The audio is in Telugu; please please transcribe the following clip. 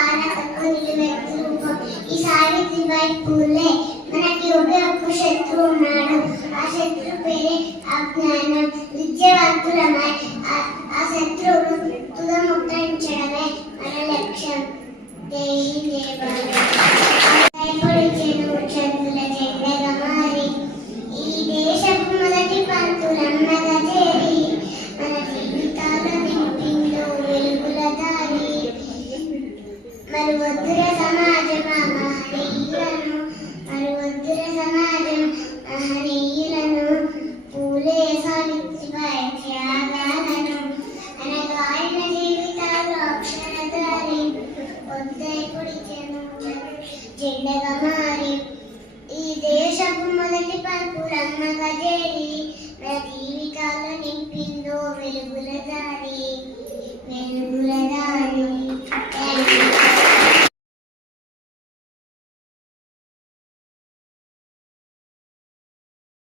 కారకకు నిలువెత్తు రూపం ఈ సావిత్రిబాయి పూలే. మనకి ఒక్క శత్రువు ఉన్నాడు, ఆ శత్రు పేరే అజ్ఞానం. విద్యావంతులమై ఆ శత్రువును తుదముట్టడించడమే మన లక్ష్యం. ఈ దేశపు మొదటి పంతులమ్మగా చేరి మన జీవితాలు నింపిందో వెలుగుల దారి. మరి వద్దుర సమాజం మహనీయులను, మరి వద్దుర సమాజం మహనీయులను, పూలే సావిత్రిబాయి త్యాగాలను, అనగా ఆయన జీవితాలు అక్షరధారి. పొద్దే పొడిచెను జెండగా మారి ఈ దేశపు మొదటి పంతులమ్మగా చేరి మన జీవితాలు నింపిందో వెలుగుల దారి.